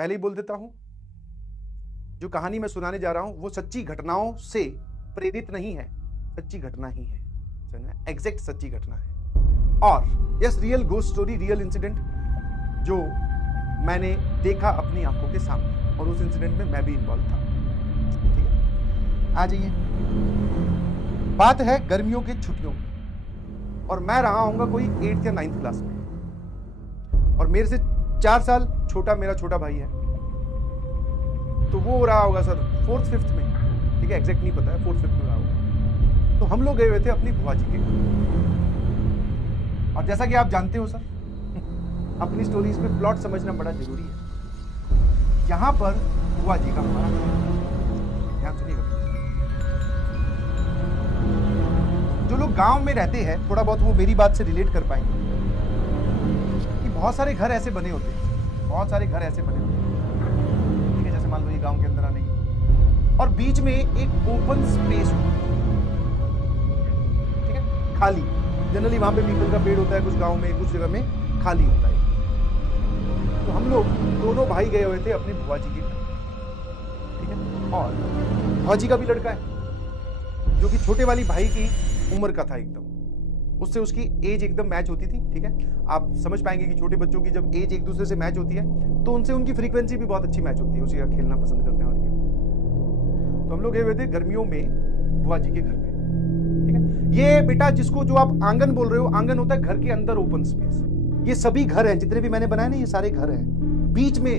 पहले ही बोल देता हूं, जो कहानी मैं सुनाने जा रहा हूं वो सच्ची घटनाओं से प्रेरित नहीं है, सच्ची घटना ही है, एग्जैक्ट सच्ची घटना है। और yes, real ghost story, real incident जो मैंने देखा अपनी आंखों के सामने, और उस इंसिडेंट में मैं भी इन्वॉल्व था। ठीक है, आ जाइए। बात है गर्मियों की छुट्टियों में, और मैं रहा हूंगा कोई 8th या 9th क्लास में, और मेरे से 4 साल छोटा मेरा छोटा भाई है, तो वो रहा होगा सर 4th 5th में, ठीक है, एग्जैक्ट नहीं पता है, 4th 5th में रहा होगा। तो हम लोग गए हुए थे अपनी बुआ जी के घर, और जैसा कि आप जानते हो सर, अपनी स्टोरीज में प्लॉट समझना बड़ा जरूरी है। यहां पर बुआ जी का हमारा, ध्यान सुनिएगा, जो लोग गांव में रहते हैं थोड़ा बहुत वो मेरी बात से रिलेट कर पाएंगे कि बहुत सारे घर ऐसे बने होते हैं, बहुत सारे घर ऐसे बने होते हैं, ठीक है, जैसे मान लो ये गांव के अंदर आने की, और बीच में एक ओपन स्पेस होता है, ठीक है, खाली। जनरली वहां पे पीपल का पेड़ होता है, कुछ गांव में, कुछ जगह में खाली होता है। तो हम लोग दोनों भाई गए हुए थे अपनी बुआ जी के घर, ठीक है, और बुआ जी का भी लड़का है जो कि छोटे वाली भाई की उम्र का था एकदम, उससे उसकी एज एकदम मैच होती थी। ठीक है, आप समझ पाएंगे कि छोटे बच्चों की जब एज एक दूसरे से मैच होती है तो उनसे उनकी फ्रीक्वेंसी भी बहुत अच्छी मैच होती है, उसी का खेलना पसंद करते हैं। और ये तो हम लोग गए हुए थे गर्मियों में बुआ जी के घर पे, ठीक है। ये बेटा जिसको जो आप आंगन बोल रहे हो, आंगन होता है घर के अंदर ओपन स्पेस। ये सभी घर हैं जितने भी मैंने बनाए ना, ये सारे घर हैं बीच में,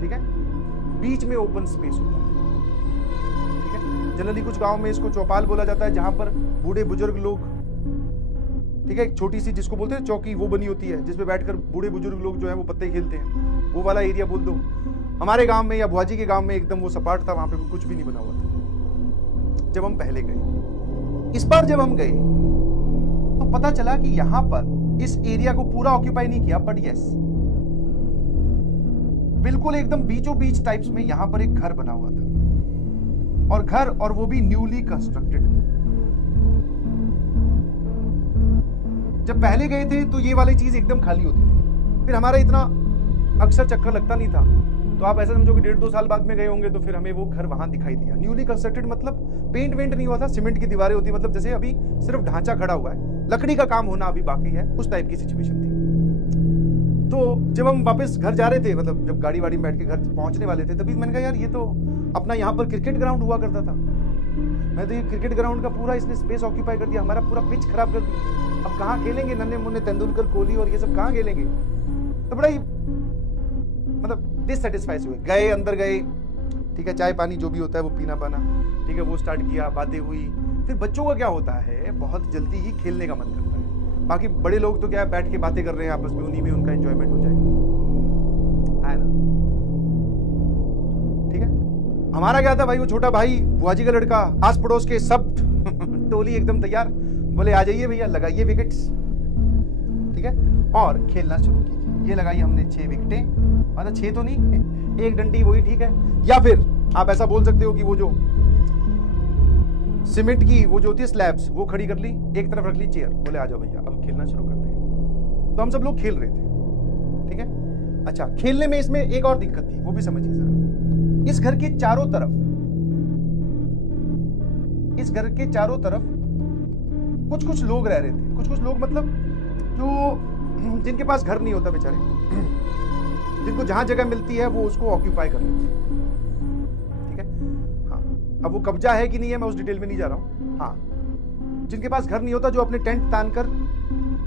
ठीक है, बीच में ओपन स्पेस होता है। जनरली कुछ गांव में इसको चौपाल बोला जाता है, जहां पर बूढ़े बुजुर्ग लोग, ठीक है, एक छोटी सी जिसको बोलते हैं चौकी, वो बनी होती है जिसपे बैठकर बूढ़े बुजुर्ग लोग जो है वो पत्ते खेलते हैं, वो वाला एरिया बोल दो। हमारे गांव में या बुआ जी के गांव में एकदम वो सपाट था, वहां पे कुछ भी नहीं बना हुआ था जब हम पहले गए। इस बार जब हम गए तो पता चला कि यहां पर इस एरिया को पूरा ऑक्यूपाई नहीं किया, बट यस, बिल्कुल एकदम बीचों बीच टाइप्स में यहां पर एक घर बना हुआ था, और घर, और वो भी न्यूली कंस्ट्रक्टेड। जब पहले गए थे तो ये वाली चीज एकदम खाली होती थी, फिर हमारा इतना अक्सर चक्कर लगता नहीं था, तो आप ऐसा समझो कि 1.5-2 साल बाद में गए होंगे तो फिर हमें वो घर वहां दिखाई दिया। न्यूली कंस्ट्रक्टेड मतलब पेंट वेंट नहीं हुआ था, सीमेंट की दीवारें होती, मतलब जैसे अभी सिर्फ ढांचा खड़ा हुआ है, लकड़ी का काम होना अभी बाकी है, उस टाइप की सिचुएशन थी। तो जब हम वापस घर जा रहे थे, मतलब जब गाड़ी वाड़ी में बैठ के घर पहुंचने वाले थे, तभी मैंने कहा यार ये तो अपना यहाँ पर क्रिकेट ग्राउंड हुआ करता था। मैं तो ये क्रिकेट ग्राउंड का पूरा इसने स्पेस ऑक्यूपाई कर दिया, हमारा पूरा पिच खराब कर दिया। अब कहाँ खेलेंगे नन्हे मुन्ने तेंदुलकर, कोहली और ये सब कहाँ खेलेंगे? तो बड़ा ही मतलब डिससेटिस्फाइड हुए। गए, अंदर गए, ठीक है, चाय पानी जो भी होता है वो पीना पाना, ठीक है, वो स्टार्ट किया, बातें हुई। फिर बच्चों का क्या होता है, बहुत जल्दी ही खेलने का मन करता है। बाकी बड़े लोग तो क्या है, बैठ के बातें कर रहे हैं आपस में, उन्हीं में उनका एंजॉयमेंट हो जाए, है ना। ठीक है, हमारा क्या था भाई, वो छोटा भाई, बुआ जी का लड़का, आस पड़ोस के सब टोली एकदम तैयार, बोले आ जाइए भैया, लगाइए विकेट्स, ठीक है, और खेलना शुरू कीजिए। ये लगाई हमने 6 विकेटें, मतलब 6 तो नहीं, एक डंडी, वही ठीक है। या फिर आप ऐसा बोल सकते हो कि वो जो सीमेंट की वो जो होती है स्लैब्स, वो खड़ी कर ली, एक तरफ रख ली चेयर, बोले आ जाओ भैया अब खेलना शुरू करते हैं। तो हम सब लोग खेल रहे थे, ठीक है। अच्छा, खेलने में इसमें एक और दिक्कत थी, वो भी समझिए जरा। इस घर के चारों तरफ, इस घर के चारों तरफ कुछ कुछ लोग रह रहे थे। कुछ कुछ लोग मतलब जो जिनके पास घर नहीं होता बेचारे, जिनको जहां जगह मिलती है वो उसको ऑक्यूपाई कर लेते हैं, ठीक है। हाँ, अब वो कब्जा है कि नहीं है मैं उस डिटेल में नहीं जा रहा हूं। हाँ, जिनके पास घर नहीं होता, जो अपने टेंट तान कर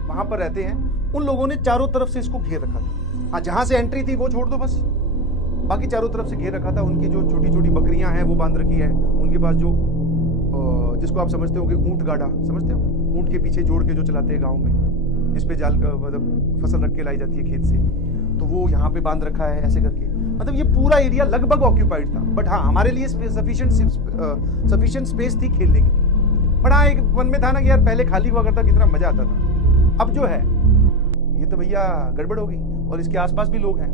वहां पर रहते हैं, उन लोगों ने चारों तरफ से इसको घेर रखा था। हाँ, जहां से एंट्री थी वो छोड़ दो बस, बाकी चारों तरफ से घेर रखा था। उनकी जो छोटी छोटी बकरियां हैं वो बांध रखी है, उनके पास जो जिसको आप समझते हो कि ऊंट गाड़ा, समझते हो, ऊंट के पीछे जोड़ के जो चलाते हैं गाँव में, जिसपे जाल मतलब फसल रख के लाई जाती है खेत से, तो वो यहाँ पे बांध रखा है ऐसे करके। मतलब ये पूरा एरिया लगभग ऑक्यूपाइड था, बट हाँ हमारे लिए सफिशिएंट स्पेस थी खेलने के लिए। बट हाँ, एक मन में था ना कि यार पहले खाली हुआ करता, कितना मजा आता था। अब जो है ये तो भैया गड़बड़ हो गई, और इसके आसपास भी लोग हैं।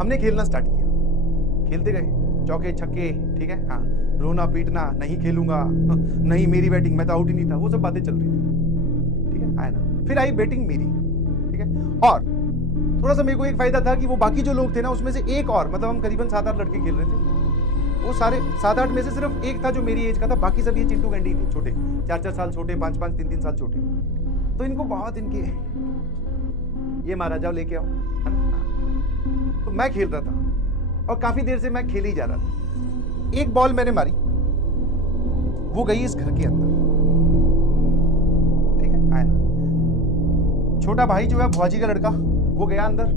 हमने खेलना स्टार्ट किया, खेलते गए, चौके छक्के, ठीक है, हाँ, रोना पीटना, नहीं खेलूंगा, नहीं मेरी बैटिंग, मैं तो आउट ही नहीं था, वो सब बातें चल रही थी, ठीक है, आया ना। फिर आई बैटिंग मेरी, ठीक है, और थोड़ा सा मेरे को एक फायदा था कि वो बाकी जो लोग थे ना उसमें से एक और, मतलब हम करीबन 7-8 लड़के खेल रहे थे, वो सारे 7-8 में से सिर्फ एक था जो मेरी एज का था, बाकी सब ये चिंटू कैंडी थे, छोटे 4-4 साल छोटे, 5-5 3-3 साल छोटे। तो इनको बहुत इनके ये मारा जाओ लेके आओ, है ना। तो मैं खेल रहा था और काफी देर से मैं खेल ही जा रहा था। एक बॉल मैंने मारी, वो गई इस घर के अंदर, ठीक है, आया ना। छोटा भाई जो है भुआजी का लड़का, वो गया अंदर,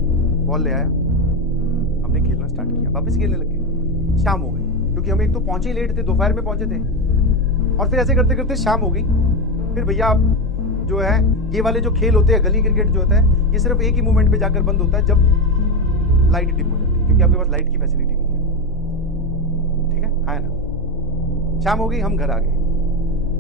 बॉल ले आया, हमने खेलना स्टार्ट किया, वापस खेलने लगे। शाम हो गई, क्योंकि हम एक तो पहुंचे ही लेट थे, दोपहर में पहुंचे थे, और फिर ऐसे करते करते शाम हो गई। फिर भैया जो है ये वाले जो खेल होते हैं, गली क्रिकेट जो होता है, ये सिर्फ एक ही मोमेंट पे जाकर बंद होता है, जब लाइट डिम हो जाती है, क्योंकि आपके पास लाइट की फैसिलिटी नहीं है, ठीक है, हाँ ना। शाम हो गई, हम घर आ गए,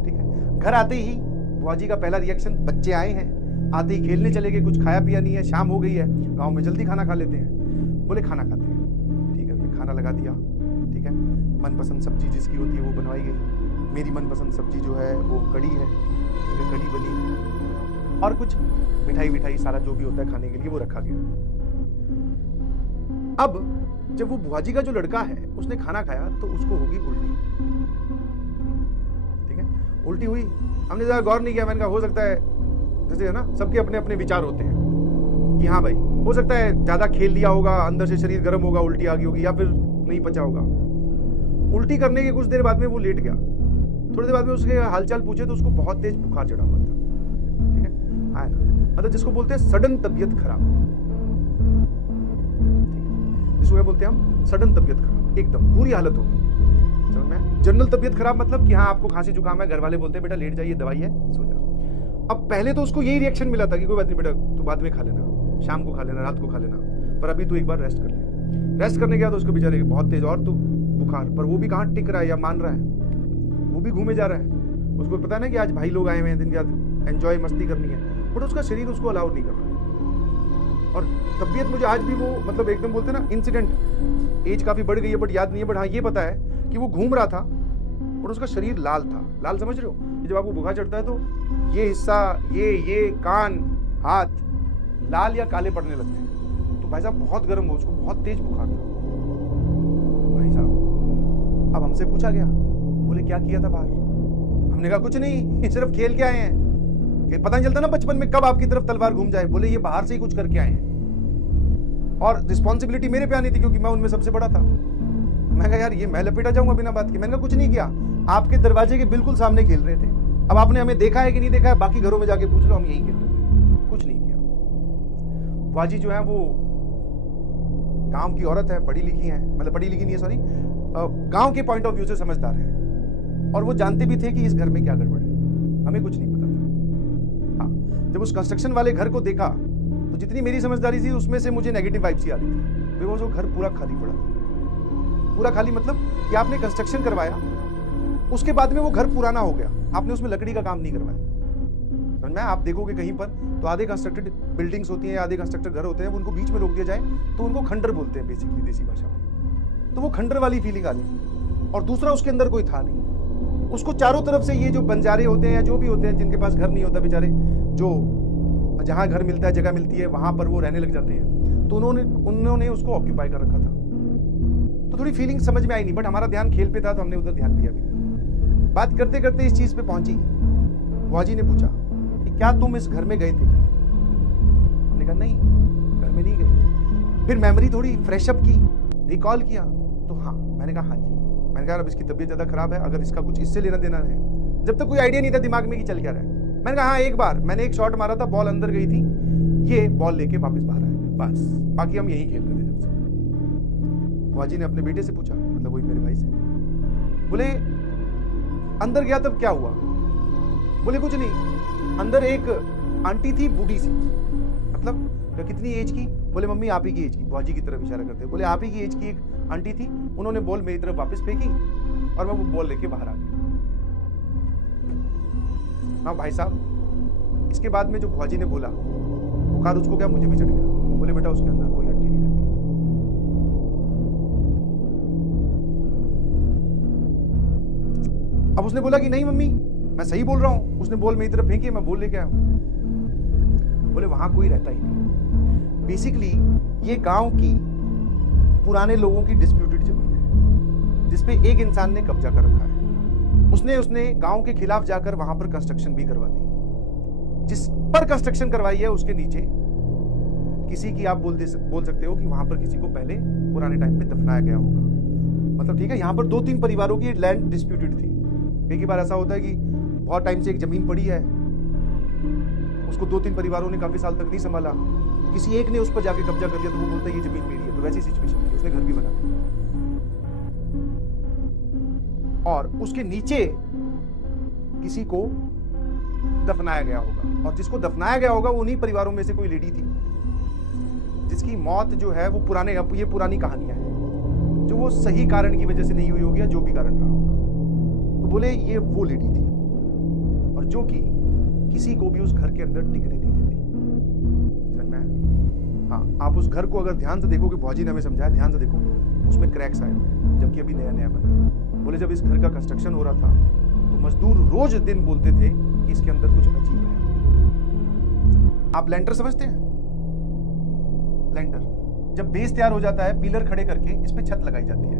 ठीक है। घर आते ही बुआजी का पहला रिएक्शन, बच्चे आए हैं, आते ही खेलने चले गए, कुछ खाया पिया नहीं है, शाम हो गई है, गांव में जल्दी खाना खा लेते हैं। बोले खाना खाते हैं, ठीक है भैया, खाना लगा दिया, ठीक है। मनपसंद सब्जी जिसकी होती है वो बनवाई गई। मेरी मनपसंद सब्जी जो है वो कड़ी है, कड़ी बनी, और कुछ मिठाई विठाई सारा जो भी होता है खाने के लिए वो रखा गया। अब जब वो बुआजी का जो लड़का है उसने खाना खाया तो उसको होगी उल्टी, ठीक है, उल्टी हुई। हमने ज्यादा गौर नहीं किया, मैंने कहा हो सकता है, जैसे है ना सबके अपने अपने विचार होते हैं कि हाँ भाई हो सकता है ज्यादा खेल लिया होगा, अंदर से शरीर गर्म होगा, उल्टी आ गई होगी, या फिर नहीं पचा होगा। उल्टी करने के कुछ देर बाद में वो लेट गया। थोड़ी देर बाद में उसके हालचाल पूछे तो उसको बहुत तेज बुखार चढ़ा हुआ था, ठीक है, हाँ ना, मतलब जिसको बोलते हैं सडन तबीयत खराब, जिसको बोलते हैं हम सडन तबीयत खराब, एकदम बुरी हालत होगी, समझ में। जनरल तबीयत खराब मतलब कि हाँ आपको खांसी जुकाम है, घर वाले बोलते हैं बेटा लेट जाइए, दवाई है, सो जा। अब पहले तो उसको यही रिएक्शन मिला था कि कोई बात नहीं बेटा, तू बाद में खा लेना, शाम को खा लेना, रात को खा लेना, पर अभी तू एक बार रेस्ट कर ले। रेस्ट करने के बाद उसको बेचारे बहुत तेज और तो बुखार, पर वो भी कहाँ टिक रहा है या मान रहा है, वो भी घूमे जा रहा है। उसको पता है ना कि आज भाई लोग आए हुए हैं, दिन के बाद एंजॉय मस्ती करनी है, बट उसका शरीर उसको अलाउ नहीं कर रहा। और तबीयत मुझे आज भी वो मतलब एकदम बोलते हैं ना इंसिडेंट, एज काफी बढ़ गई है बट याद नहीं है, बट हाँ ये पता है कि वो घूम रहा था और उसका शरीर लाल था। लाल समझ रहे हो, जब आपको बुखार चढ़ता है तो ये हिस्सा, ये कान, हाथ लाल या काले पड़ने लगते हैं। तो भाई साहब बहुत गर्म हो, उसको बहुत तेज बुखार था भाई साहब। अब हमसे पूछा गया, बोले क्या किया था बाहर? हमने कहा कुछ नहीं, सिर्फ खेल के आए हैं। कि पता नहीं चलता ना बचपन में कब आपकी तरफ तलवार घूम जाए। बोले ये बाहर से ही कुछ करके आए हैं, और रिस्पॉन्सिबिलिटी मेरे पे आनी थी क्योंकि मैं उनमें सबसे बड़ा था। मैं कहा यार ये मैं लपेटा जाऊंगा बिना बात के। मैंने कहा कुछ नहीं किया, आपके दरवाजे के बिल्कुल सामने खेल रहे थे। अब आपने हमें देखा है कि नहीं देखा है, बाकी घरों में जाके पूछ लो, हम यही खेल रहे थे, कुछ नहीं किया। बुआजी जो है वो गांव की औरत है, पढ़ी लिखी है, मतलब पढ़ी लिखी नहीं है सॉरी, गांव के पॉइंट ऑफ व्यू से समझदार है, और वो जानते भी थे कि इस घर में क्या गड़बड़ है। हमें कुछ नहीं पता था। हाँ, जब उस कंस्ट्रक्शन वाले घर को देखा तो जितनी मेरी समझदारी थी उसमें से मुझे नेगेटिव वाइब्स ही आ रही थी, बिकॉज वो घर पूरा खाली पड़ा था। पूरा खाली मतलब कि आपने कंस्ट्रक्शन करवाया, उसके बाद में वो घर पुराना हो गया, आपने उसमें लकड़ी का काम नहीं करवाया। समझ में? आप देखोगे कहीं पर तो आधे कंस्ट्रक्टेड बिल्डिंग्स होती हैं, आधे कंस्ट्रक्टेड घर होते हैं, उनको बीच में रोक दिया जाए तो उनको खंडर बोलते हैं बेसिकली देसी भाषा में। तो वो खंडर वाली फीलिंग आ रही थी। और दूसरा, उसके अंदर कोई था नहीं, उसको चारों तरफ से ये जो बंजारे होते हैं या जो भी होते हैं जिनके पास घर नहीं होता बेचारे, जो जहां घर मिलता है, जगह मिलती है, वहां पर वो रहने लग जाते हैं, तो उन्होंने उसको ऑक्यूपाई कर रखा था। तो थोड़ी फीलिंग समझ में आई नहीं, बट हमारा ध्यान खेल पे था तो हमने उधर ध्यान दिया भी नहीं। बात करते करते इस चीज पे पहुंची। बुआजी ने पूछा कि क्या तुम इस घर में गए थे क्या? हमने कहा नहीं, घर में नहीं गए। फिर मेमोरी थोड़ी फ्रेशअप की, रिकॉल किया, तो हाँ, मैंने कहा हाँ जी। मैंने कहा अब इसकी तबीयत ज्यादा खराब है, अगर इसका कुछ इससे लेना देना है, जब तक कोई आइडिया नहीं था दिमाग में कि चल क्या रहा है। मैंने कहा हाँ, एक बार मैंने एक शॉट मारा था, बॉल अंदर गई थी, ये बॉल लेके वापस बाहर आया, बस, बाकी हम यही खेल रहे थे जब से। बुआजी ने अपने बेटे से पूछा, मतलब वही मेरे भाई से, बोले अंदर गया तब क्या हुआ? बोले कुछ नहीं, अंदर एक आंटी थी बूढ़ी सी, मतलब कितनी एज की? बोले मम्मी आप ही की एज की, बुआजी की तरफ इशारा करते। बोले आप ही की एज की एक आंटी थी, उन्होंने बॉल मेरी तरफ वापस फेंकी और मैं वो बॉल लेके बाहर आ गया। हाँ भाई साहब, इसके बाद में जो बुआजी ने बोला, बुखार उसको क्या मुझे भी चढ़ गया। बोले बेटा उसके अंदर कोई आंटी नहीं रहती। अब उसने बोला कि नहीं मम्मी मैं सही बोल रहा हूं, उसने बॉल मेरी तरफ फेंकी, मैं बॉल लेके आया हूं। बोले वहां कोई रहता ही नहीं। बेसिकली ये गांव की पुराने लोगों की डिस्प्यूटेड जमीन है जिसपे एक इंसान ने कब्जा कर रखा है। उसने गांव के खिलाफ जाकर वहां पर कंस्ट्रक्शन भी करवा दी। जिस पर कंस्ट्रक्शन करवाई है उसके नीचे किसी की आप बोल सकते हो कि वहां पर किसी को पहले पुराने टाइम पे दफनाया गया होगा। मतलब ठीक है, यहां पर 2-3 परिवारों की लैंड डिस्प्यूटेड थी। कई बार ऐसा होता है कि बहुत टाइम से एक जमीन पड़ी है, उसको 2-3 परिवारों ने काफी साल तक नहीं संभाला, किसी एक ने उस पर जाके कब्जा कर लिया तो वो बोलता है ये जमीन मेरी है। तो वैसी सिचुएशन थी, उसने घर भी बना दिया और उसके नीचे किसी को दफनाया गया होगा, और जिसको दफनाया गया होगा उन्हीं परिवारों में से कोई लेडी थी जिसकी मौत जो है वो ये पुरानी कहानियां हैं, जो वो सही कारण की वजह से नहीं हुई होगी या जो भी कारण रहा होगा। तो बोले ये वो लेडी थी और जो कि किसी को भी उस घर के अंदर टिकने नहीं देती। समझ में आया? हाँ, आप उस घर को अगर ध्यान से देखोगे, भौजी ने हमें समझाया, ध्यान से देखो, उसमें क्रैक्स आए हुए हैं जबकि अभी नया नया बना। बोले जब इस घर का कंस्ट्रक्शन हो रहा था तो मजदूर रोज दिन बोलते थे कि इसके अंदर कुछ अजीब है। आप लेंटर समझते हैं? लेंटर जब बेस तैयार हो जाता है, पिलर खड़े करके इस पे छत लगाई जाती है।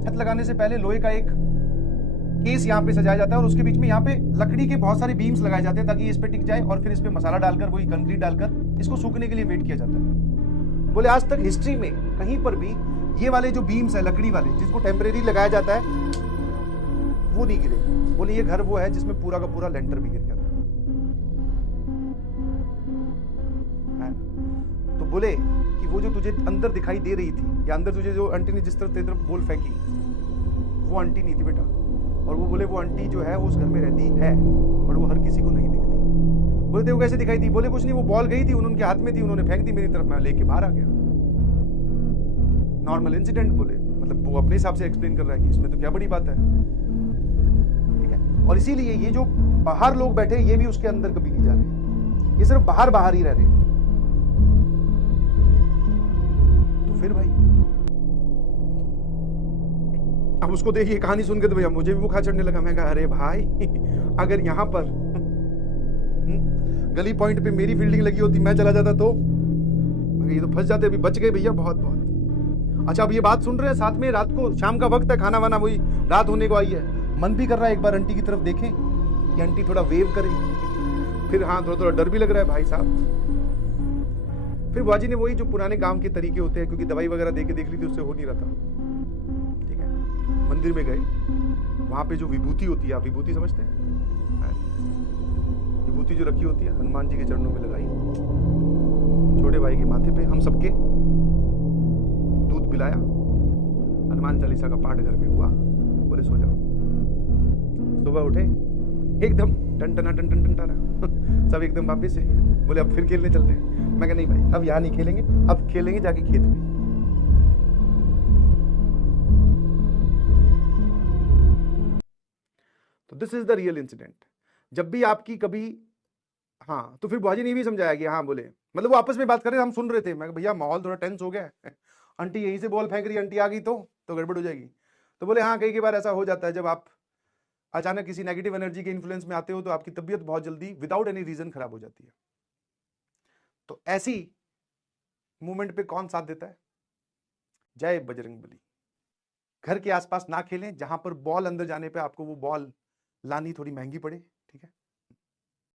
छत लगाने से पहले लोहे का एक केस यहाँ पे सजाया जाता है और उसके बीच में यहाँ पे लकड़ी के बहुत सारे बीम्स लगाए जाते हैं ताकि इस पे टिक जाए, और फिर इस पे मसाला डालकर, वही कंक्रीट डालकर इसको सूखने के लिए वेट किया जाता है। बोले आज तक हिस्ट्री में कहीं पर भी ये वाले जो बीम्स है लकड़ी वाले जिसको टेम्परेरी लगाया जाता है वो नहीं गिरे। बोले ये घर वो है जिसमें पूरा का पूरा लेंटर भी गिर गया था। तो बोले कि वो जो तुझे अंदर दिखाई दे रही थी या अंदर तुझे जो आंटी ने जिस तरफ तेरी तरफ बॉल फेंकी, वो आंटी नहीं थी बेटा। और वो बोले वो आंटी जो है वो उस घर में रहती है और वो हर किसी को नहीं दिखती। बोले वो कैसे दिखाई दी? बोले कुछ नहीं, वो बॉल गई थी, उनके हाथ में थी, उन्होंने फेंक दी मेरी तरफ, मैं लेके बाहर आ गया। Normal incident. बोले मतलब वो अपने हिसाब से एक्सप्लेन कर रहा है कि इसमें तो क्या बड़ी बात है। ठीक है, और इसीलिए ये जो बाहर लोग बैठे ये भी उसके अंदर कभी नहीं जा रहे, ये सिर्फ बाहर बाहर ही रह रहे हैं। तो फिर भाई अब उसको देखिए, कहानी सुन के तो भैया मुझे भी बुखार चढ़ने लगा। मैं कहा अरे भाई अगर यहां पर गली पॉइंट पे मेरी फील्डिंग लगी होती, मैं चला जाता तो ये तो फंस जाते। अभी बच गए भैया, बहुत बहुत। अच्छा अब ये बात सुन रहे हैं साथ में, रात को शाम का वक्त है, खाना वाना वही रात होने को आई है, मन भी कर रहा है एक बार आंटी की तरफ देखें कि आंटी थोड़ा वेव करे। फिर हाँ थोड़ा थोड़ा डर भी लग रहा है भाई साहब। फिर बुआ जी ने वही जो पुराने गांव के तरीके होते हैं, क्योंकि दवाई वगैरह देके देख ली थी, उससे हो नहीं रहा था। ठीक है, मंदिर में गए, वहां पे जो विभूति होती है, आप विभूति समझते हैं? विभूति जो रखी होती है हनुमान जी के चरणों में लगाई, छोटे भाई के माथे पे, हम सबके दूध पिलाया, हनुमान चालीसा का पाठ घर में हुआ, बोले सो जाओ। सुबह उठे एकदम टन टना सब एकदम वापिस से बोले अब फिर खेलने चलते हैं। मैं कहा नहीं भाई अब यहाँ नहीं खेलेंगे, अब खेलेंगे जाके खेत में। तो this is the real incident. जब भी आपकी कभी हाँ, तो फिर बुआ जी ने भी समझाया कि हाँ, बोले मतलब वो आपस में बात कर रहे थे, हम सुन रहे थे। मैं भैया माहौल थोड़ा टेंस हो गया है, आंटी यहीं से बॉल फेंक रही, आंटी आ गई तो गड़बड़ हो जाएगी। तो बोले हाँ, कई बार ऐसा हो जाता है जब आप अचानक किसी नेगेटिव एनर्जी के इन्फ्लुएंस में आते हो तो आपकी तबीयत बहुत जल्दी विदाउट एनी रीजन खराब हो जाती है। तो ऐसी मूवमेंट पे कौन साथ देता है? जय बजरंगबली। घर के आसपास ना खेलें जहां पर बॉल अंदर जाने पे आपको वो बॉल लानी थोड़ी महंगी पड़े।